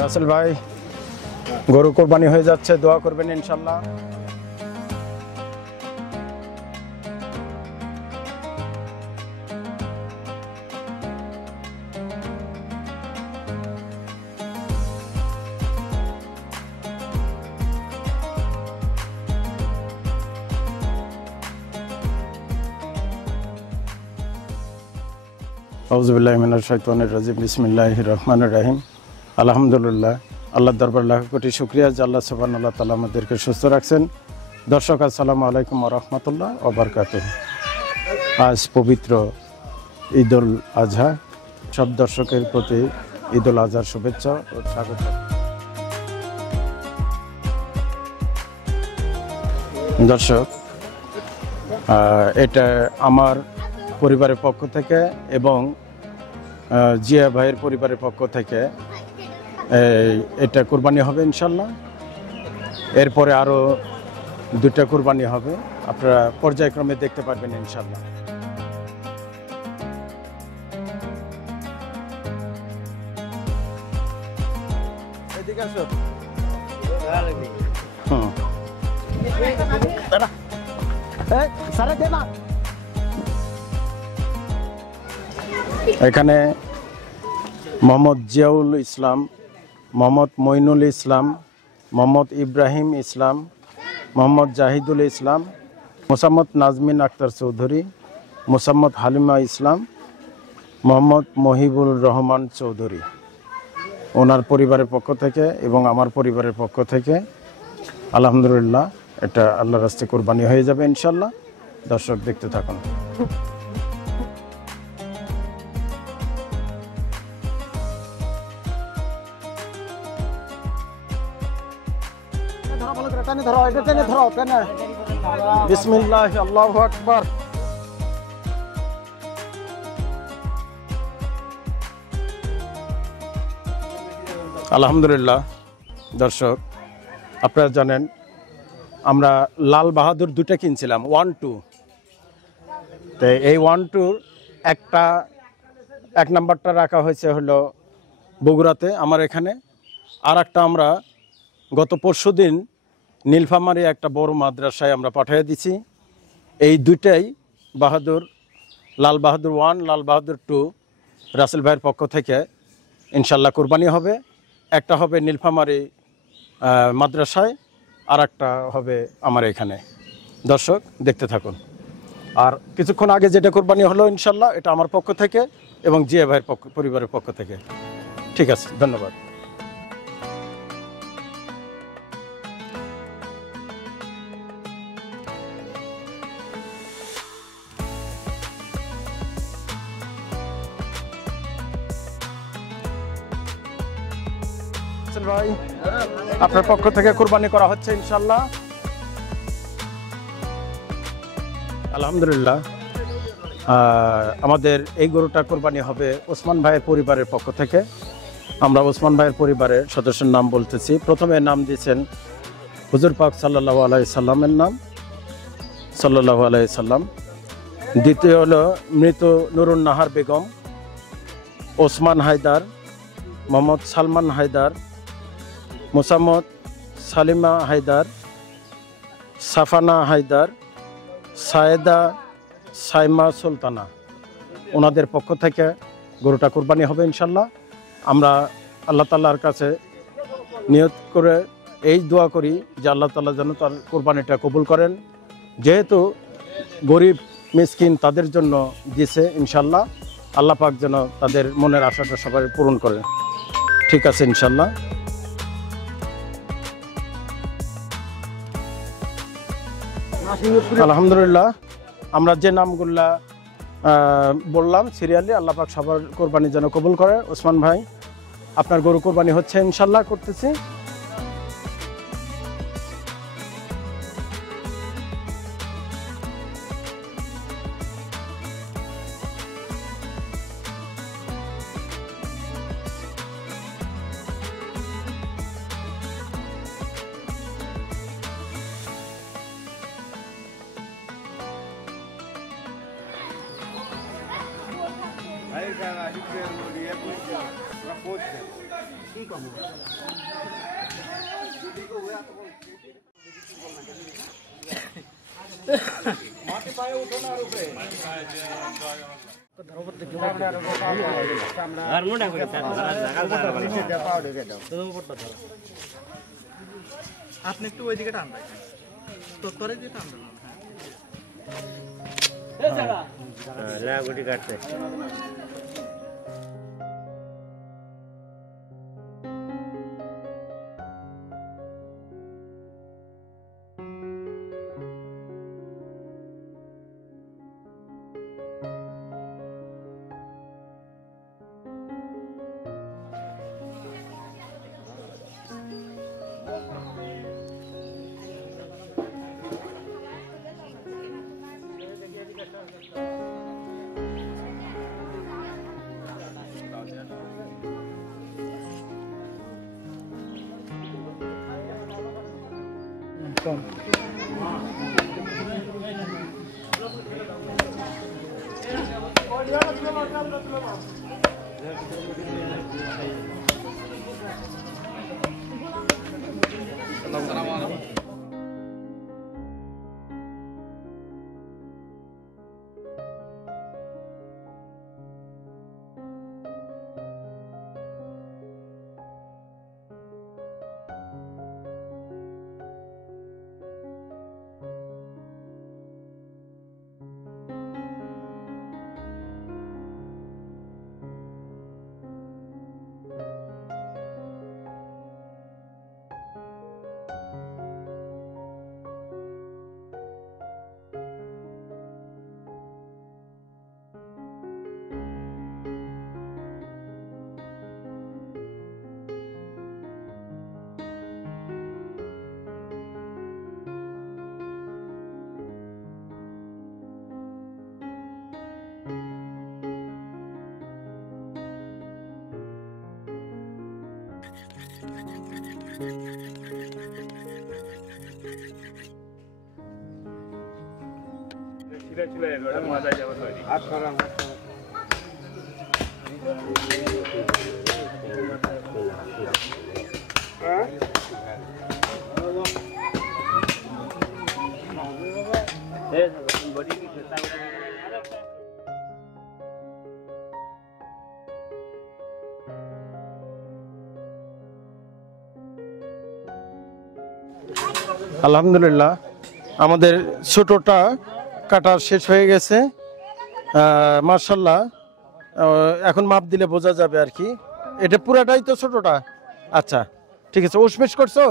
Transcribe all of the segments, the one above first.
রাসেল ভাই গরু কোরবানি হয়ে যাচ্ছে, দোয়া করবেন ইনশাল্লাহ। আউযুবিল্লাহি মিনাশ শাইতানির রাজিম। বিসমিল্লাহির রহমানির রহিম। আলহামদুলিল্লাহ, আল্লাহর দরবার লাখ কোটি শুকরিয়া যে আল্লাহ সুবহানাহু ওয়া তাআলা আমাদেরকে সুস্থ রাখছেন। দর্শক আসসালামু আলাইকুম ওয়া রাহমাতুল্লাহ ওয়া বারাকাতুহু। আজ পবিত্র ঈদুল আজহা, সব দর্শকের প্রতি ঈদুল আজহার শুভেচ্ছা ও স্বাগত। দর্শক, এটা আমার পরিবারের পক্ষ থেকে এবং জিয়া ভাইয়ের পরিবারের পক্ষ থেকে এটা কোরবানি হবে ইনশাল্লাহ। এরপরে আরও দুটা কোরবানি হবে, আপনারা পর্যায়ক্রমে দেখতে পারবেন ইনশাল্লাহ। এদিকে আসো। এখানে মোহাম্মদ জিয়াউল ইসলাম, মোহাম্মদ মইনুল ইসলাম, মোহাম্মদ ইব্রাহিম ইসলাম, মোহাম্মদ জাহিদুল ইসলাম, মোসাম্মদ নাজমিন আক্তার চৌধুরী, মোসাম্মদ হালিমা ইসলাম, মোহাম্মদ মহিবুর রহমান চৌধুরী, ওনার পরিবারের পক্ষ থেকে এবং আমার পরিবারের পক্ষ থেকে আলহামদুলিল্লাহ এটা আল্লাহর রাস্তায় কোরবানি হয়ে যাবে ইনশাল্লাহ। দর্শক দেখতে থাকুন। বিসমিল্লাহ, আল্লাহু আকবার। আলহামদুলিল্লাহ দর্শক, আপনারা জানেন আমরা লাল বাহাদুর দুটা কিনছিলাম 1-2। তো এই 1-2 এক নাম্বারটা রাখা হয়েছে হলো বগুড়াতে আমার এখানে, আর একটা আমরা গত পরশুদিন নীলফামারী একটা বড় মাদ্রাসায় আমরা পাঠিয়ে দিছি। এই দুইটাই বাহাদুর, লাল বাহাদুর 1, লাল বাহাদুর 2 রাসেল ভাইয়ের পক্ষ থেকে ইনশাল্লাহ কোরবানি হবে। একটা হবে নীলফামারী মাদ্রাসায়, আর একটা হবে আমার এখানে। দর্শক দেখতে থাকুন। আর কিছুক্ষণ আগে যেটা কোরবানি হলো ইনশাল্লাহ এটা আমার পক্ষ থেকে এবং জিয়া ভাইয়ের পরিবারের পক্ষ থেকে। ঠিক আছে, ধন্যবাদ। ভাই আপনার পক্ষ থেকে কোরবানি করা হচ্ছে ইনশাল্লাহ। আলহামদুলিল্লাহ আমাদের এই গরুটা কোরবানি হবে ওসমান ভাইয়ের পরিবারের পক্ষ থেকে। আমরা ওসমান ভাইয়ের পরিবারের সদস্যের নাম বলতেছি। প্রথমে নাম দিয়েছেন হুজুর পাক সাল্লাল্লাহু আলাইহি সাল্লামের নাম, সাল্লাল্লাহু আলাইহি সাল্লাম। দ্বিতীয় হলো মৃত নুরুন নাহার বেগম, ওসমান হায়দার, মোহাম্মদ সালমান হায়দার, মোসাম্মদ সালিমা হায়দার, সাফানা হায়দার, সায়েদা সাইমা সুলতানা, ওনাদের পক্ষ থেকে গরুটা কোরবানি হবে ইনশাল্লাহ। আমরা আল্লাহ তাআলার কাছে নিয়ত করে এই দোয়া করি যে আল্লাহ তাআলা যেন তার কোরবানিটা কবুল করেন। যেহেতু গরিব মিসকিন তাদের জন্য দিছে, ইনশাল্লাহ আল্লাহ পাক যেন তাদের মনের আশাটা সবাই পূরণ করেন। ঠিক আছে ইনশাল্লাহ। আলহামদুলিল্লাহ আমরা যে নামগুলা বললাম সিরিয়ালি, আল্লাহ পাক সবার কোরবানি যেন কবুল করে। ওসমান ভাই আপনার গরু কোরবানি হচ্ছে ইনশাল্লাহ, করতেছি। আপনি একটু ওইদিকে টান তোরে দিয়ে টান গুটি কাটছে আলহামদুলিল্লাহ আমাদের ছোটটা কাটা শেষ হয়ে গেছে মাশাআল্লাহ এখন মাপ দিলে বোঝা যাবে আর কি এটা পুরাটাই তো ছোটটা আচ্ছা ঠিক আছে উসমেশ করছো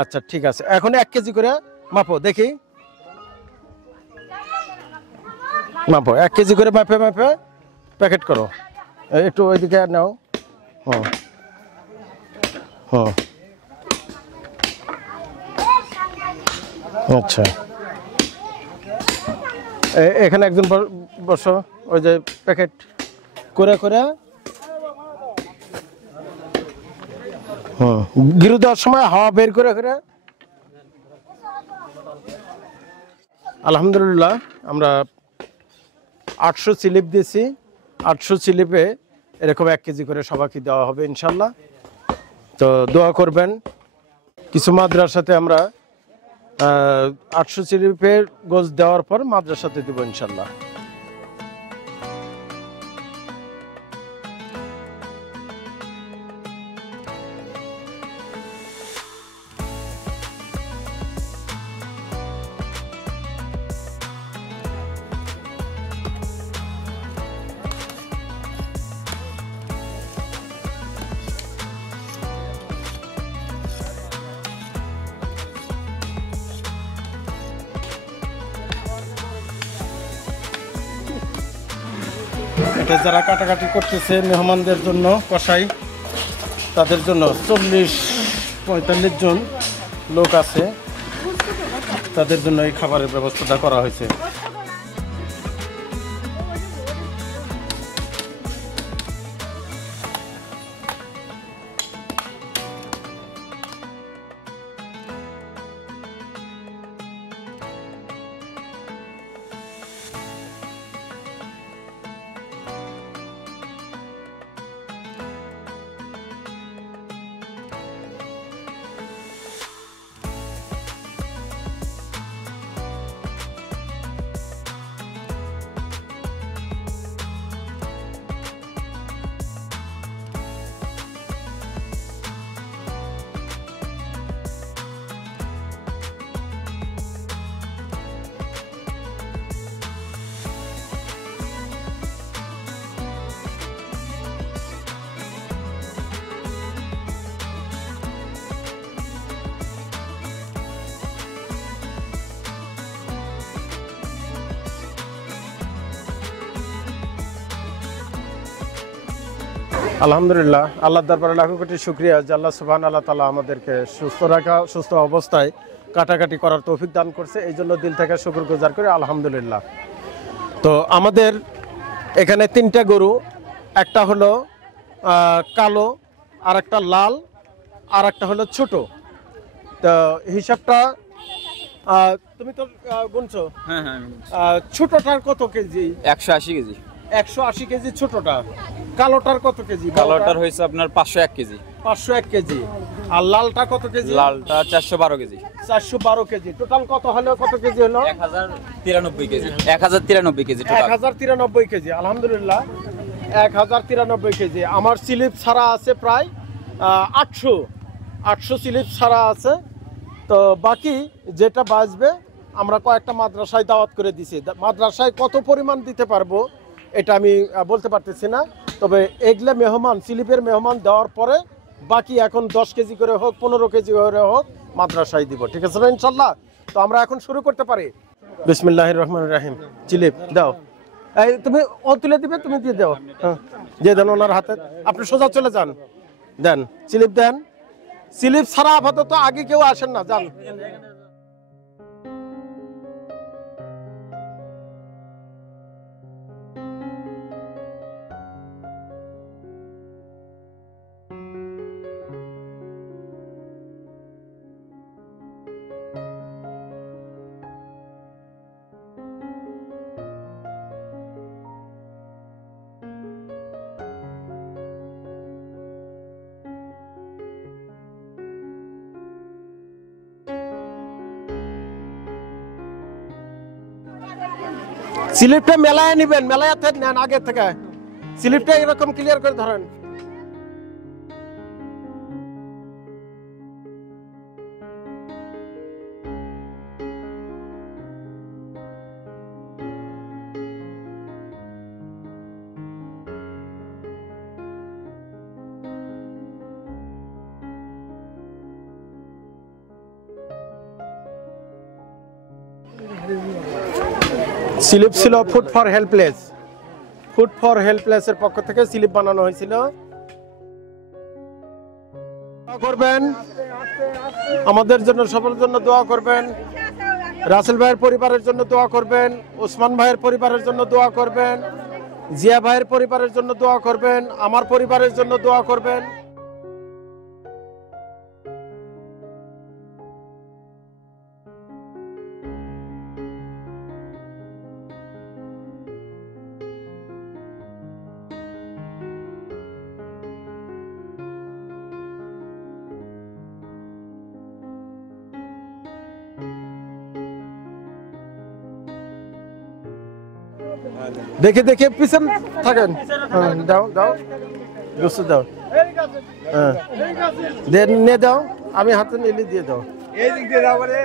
আচ্ছা ঠিক আছে এখন 1 কেজি করে মাপো দেখি মাপো 1 কেজি করে মাপে মাপে প্যাকেট করো একটু ওইদিকে নাও হ্যাঁ হ্যাঁ আচ্ছা এখানে একজন বসো ওই যে প্যাকেট করে করে গিরু দেওয়ার সময় হাওয়া বের করে করে আলহামদুলিল্লাহ আমরা 800 স্লিপ দিয়েছি 800 স্লিপে এরকম 1 কেজি করে সবাইকে দেওয়া হবে ইনশাল্লাহ তো দোয়া করবেন কিছু মাদ্রাসাতে আমরা 800 স্লিপের গোছ দেওয়ার পর মাদ্রাসাতে দেব ইনশাল্লাহ এটা যারা কাটাকাটি করতেছে মেহমানদের জন্য কসাই তাদের জন্য 40-45 জন লোক আছে তাদের জন্য এই খাবারের ব্যবস্থাটা করা হয়েছে আলহামদুলিল্লাহ, আল্লাহর দরবারে লাখো কোটি শুকরিয়া যে আল্লাহ সুবহানাহু ওয়া তাআলা আমাদেরকে সুস্থ রাখা, সুস্থ অবস্থায় কাটাকাটি করার তৌফিক দান করছে। এই জন্য দিল থেকে শুকরগুজার করি আলহামদুলিল্লাহ। তো আমাদের এখানে 3টা গরু, একটা হলো কালো, আর একটা লাল, আর একটা হলো ছোট। তো হিসাবটা তুমি তো গুনছো? হ্যাঁ হ্যাঁ, ছোটটার কত কেজি? 180 কেজি। 180 কেজি ছোটটা। কালোটার কত কেজি? কালোটার হয়েছে আপনার 501 কেজি। 501 কেজি। আর লালটা কত কেজি? লালটা 412 কেজি। 412 কেজি। টোটাল কত হলো? কত কেজি হলো? 1093 কেজি। 1093 KG total. 1093 কেজি। আলহামদুলিল্লাহ, 1093 কেজি। আমার স্লিপ ছাড়া আছে প্রায় 800 স্লিপ ছাড়া আছে। তো বাকি যেটা বাঁচবে আমরা কয়েকটা মাদ্রাসায় দাওয়াত করে দিছি। মাদ্রাসায় কত পরিমাণ দিতে পারবো এটা আমি বলতে পারতেছি না। তবে এগুলো মেহমান, স্লিপের মেহমান দেওয়ার পরে বাকি এখন 10 কেজি করে হোক, 15 কেজি করে হোক, মাদ্রাসায় দিব। ঠিক আছে না ইনশাল্লাহ? তো আমরা এখন শুরু করতে পারি। বিসমিল্লাহির রহমানির রহিম। স্লিপ দাও। এই তুমি ও তুলে দিবে, তুমি দিয়ে দাও। হ্যাঁ, দিয়ে দেন ওনার হাতে। আপনি সোজা চলে যান, দেন স্লিপ দেন। স্লিপ ছাড়া আপাতত আগে কেউ আসেন না, যান। স্লিপটা মেলায় নিবেন, মেলায়াতে নেন আগে থেকে। স্লিপটা এরকম ক্লিয়ার করে ধরেন। স্লিপ ছিল food for helpless. Food for হেল্পলেসের পক্ষ থেকে স্লিপ বানানো হয়েছিল। দোয়া করবেন আমাদের জন্য, সবার জন্য দোয়া করবেন। রাসেল ভাইয়ের পরিবারের জন্য দোয়া করবেন, ওসমান ভাইয়ের পরিবারের জন্য দোয়া করবেন, জিয়া ভাইয়ের পরিবারের জন্য দোয়া করবেন, আমার পরিবারের জন্য দোয়া করবেন। দেখে দেখে পিছন থাকেন। হ্যাঁ, দাও দাও, গুছু দাও। হ্যাঁ, নিয়ে দাও, আমি হাতে নিলে দিয়ে দাও। এই দিক দিয়ে যাও বলে।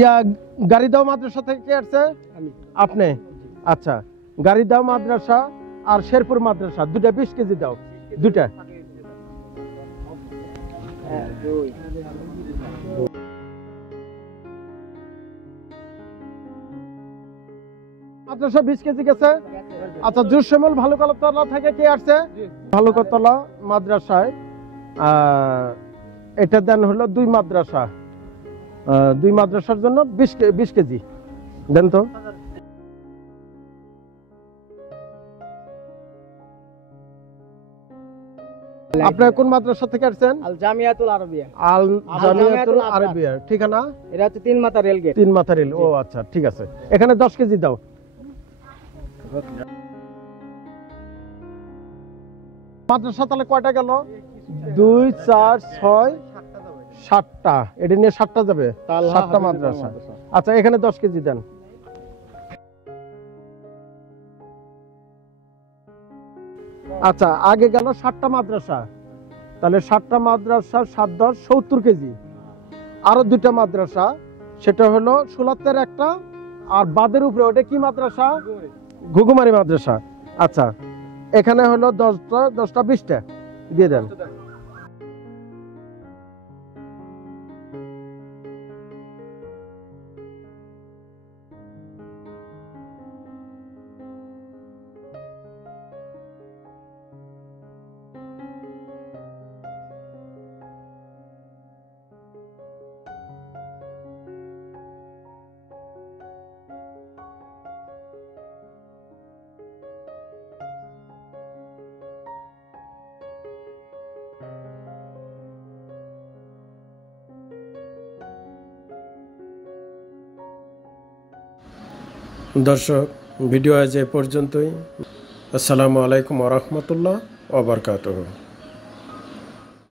ইয়া গাড়িদাও মাদ্রাসা থেকে কে আসছে? আপনি? আচ্ছা, গাড়িদাও মাদ্রাসা আর শেরপুর মাদ্রাসা দুটা 20 কেজি দাও, দুটা। মাদ্রাসা 20 কেজি গেছে। আচ্ছা, জুসমল ভালুকাতলা থেকে কে আসছে? ভালুকাতলা মাদ্রাসায় এটা দেন হলো 2 মাদ্রাসা, 2 মাদ্রাসার জন্য 20 কেজি দেন তো। আপনার কোন মাদ্রাসা থেকে আসছেন? আল জামিয়াতুল আরবিয়া। আল জামিয়াতুল আরবিয়া, ঠিকানা? এটা হচ্ছে 3 মাথা রেল গেট। 3 মাথা রেল। ও আচ্ছা, ঠিক আছে। এখানে 10 কেজি দাও। মাদ্রাসা তাহলে কয়টা গেল? 2 4 6 7টা। এটা নিয়ে 7টা যাবে, 7টা মাদ্রাসা। আচ্ছা, এখানে 10 কেজি দেন। আচ্ছা, আগে গেল 7টা মাদ্রাসা, তাহলে 7টা মাদ্রাসা 7 10 70 কেজি। আরো 2টা মাদ্রাসা, সেটা হলো 76 একটা, আর বাদের উপরে ওটা কি মাদ্রাসা? ঘুঘুমারি মাদ্রাসা। আচ্ছা, এখানে হলো 10টা 20টা দিয়ে দেন। দর্শক, ভিডিও আজ এ পর্যন্তই। আসসালামু আলাইকুম ওয়া রাহমাতুল্লাহ ওয়া বারাকাতুহু।